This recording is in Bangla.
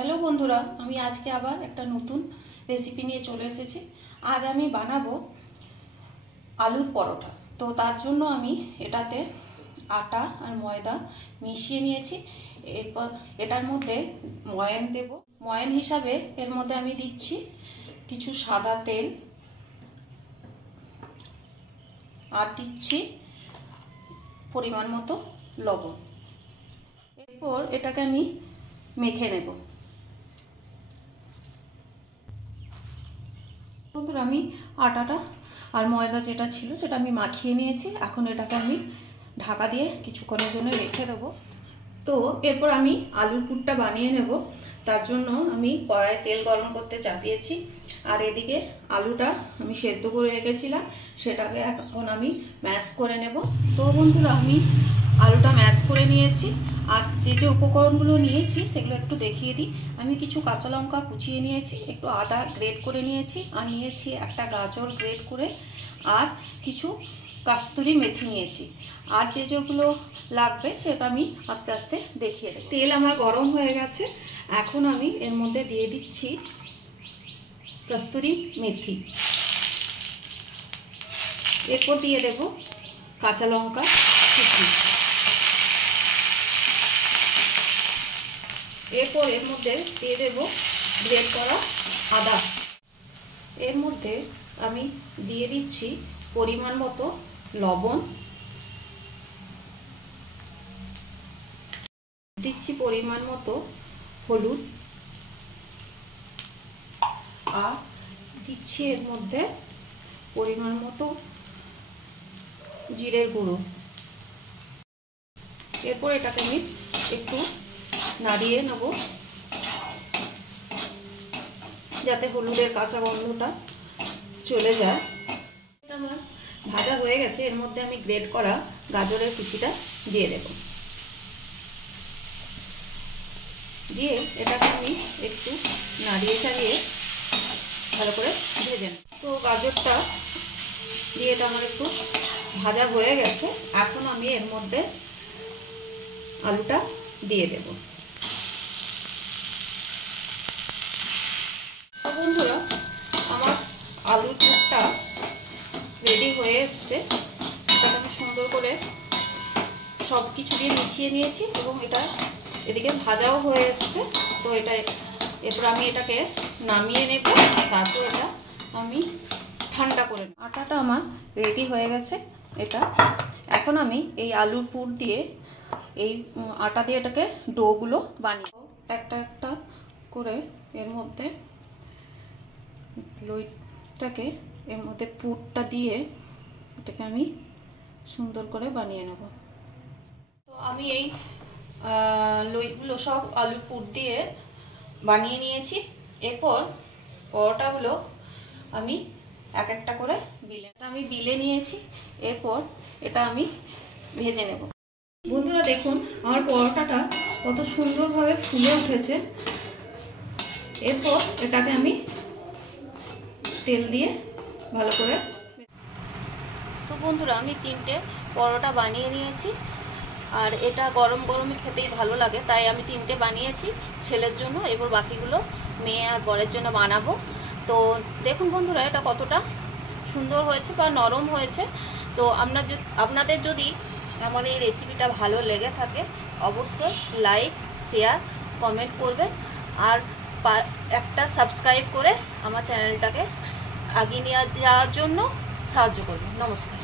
হ্যালো বন্ধুরা, আমি আজকে আবার একটা নতুন রেসিপি নিয়ে চলে এসেছি। আজ আমি বানাবো আলুর পরোটা। তো তার জন্য আমি এটাতে আটা আর ময়দা মিশিয়ে নিয়েছি। এরপর এটার মধ্যে ময়ান দেব। ময়ান হিসাবে এর মধ্যে আমি দিচ্ছি কিছু সাদা তেল আর দিচ্ছি পরিমাণ মতো লবণ। এরপর এটাকে আমি মেখে নেব। বন্ধুরা, আমি আটাটা আর ময়দা যেটা ছিল সেটা আমি মাখিয়ে নিয়েছি। এখন এটাকে আমি ঢাকা দিয়ে কিছুক্ষণের জন্য রেখে দেবো। তো এরপর আমি আলুর পুরটা বানিয়ে নেব। তার জন্য আমি কড়াইয়ে তেল গরম করতে চাপিয়েছি, আর এদিকে আলুটা আমি সেদ্ধ করে রেখেছিলাম, সেটাকে এখন আমি ম্যাশ করে নেব। তো বন্ধুরা, আমি আলুটা ম্যাশ করে নিয়েছি। আর যে যে উপকরণগুলো নিয়েছি সেগুলো একটু দেখিয়ে দিই। আমি কিছু কাঁচা লঙ্কা কুচিয়ে নিয়েছি, একটু আদা গ্রেট করে নিয়েছি, আর নিয়েছি একটা গাজর গ্রেট করে, আর কিছু কাস্তুরি মেথি নিয়েছি। আর যে যেগুলো লাগবে সেটা আমি আস্তে আস্তে দেখিয়ে দেব। তেল আমার গরম হয়ে গেছে। এখন আমি এর মধ্যে দিয়ে দিচ্ছি কাস্তুরি মেথি। এরপর দিয়ে দেব কাঁচা লঙ্কা কুচি। এরপর এর মধ্যে দিয়ে দেব গ্রেট করা আদা। এর মধ্যে আমি দিয়ে দিচ্ছি পরিমাণ মতো লবণ, দিচ্ছি পরিমাণ মতো হলুদ, আর দিচ্ছি এর মধ্যে পরিমাণ মতো জিরের গুঁড়ো। এরপর এটাকে আমি একটু নাড়িয়ে নেব যাতে হলুদের কাঁচা গন্ধটা চলে যায়। আমার ভাজা হয়ে গেছে। এর মধ্যে আমি গ্রেট করা গাজরের কুচিটা দিয়ে দেব। দিয়ে এটাকে আমি একটু নাড়িয়ে চাড়িয়ে ভালো করে ভেজে নেব। তো গাজরটা দিয়ে এটা আমার একটু ভাজা হয়ে গেছে। এখন আমি এর মধ্যে আলুটা দিয়ে দেব। বন্ধুরা, আমার আলুর পুরটা রেডি হয়ে এসছে। এটাকে আমি সুন্দর করে সব কিছু দিয়ে মিশিয়ে নিয়েছি এবং এটা এদিকে ভাজাও হয়ে এসছে। তো এটা এরপর আমি এটাকে নামিয়ে নেব। তারপর এটা আমি ঠান্ডা করে নেব। আটাটা আমার রেডি হয়ে গেছে। এটা এখন আমি এই আলুর পুর দিয়ে এই আটা দিয়ে এটাকে ডোগুলো বানিয়ে একটা একটা করে এর মধ্যে লইটাকে এর মধ্যে পুরটা দিয়ে এটাকে আমি সুন্দর করে বানিয়ে নেব। তো আমি এই লইগুলো সব আলুর পুর দিয়ে বানিয়ে নিয়েছি। এরপর পরোটাগুলো আমি এক একটা করে বিলে নিয়েছি। এরপর এটা আমি ভেজে নেব। বন্ধুরা, দেখুন আমার পরোটাটা কত সুন্দরভাবে ফুলে উঠেছে। এরপর এটাকে আমি তেল দিয়ে ভালো করে। তো বন্ধুরা, আমি 3টে পরোটা বানিয়ে নিয়েছি। আর এটা গরম গরমই খেতেই ভালো লাগে, তাই আমি 3টে বানিয়েছি ছেলের জন্য। এবার বাকিগুলো মেয়ে আর বরের জন্য বানাবো। তো দেখুন বন্ধুরা, এটা কতটা সুন্দর হয়েছে বা নরম হয়েছে। তো আপনাদের যদি আমার এই রেসিপিটা ভালো লেগে থাকে অবশ্যই লাইক, শেয়ার, কমেন্ট করবেন, আর একটা সাবস্ক্রাইব করে আমার চ্যানেলটাকে এগিয়ে নিয়ে যাওয়ার জন্য সাহায্য করবেন। নমস্কার।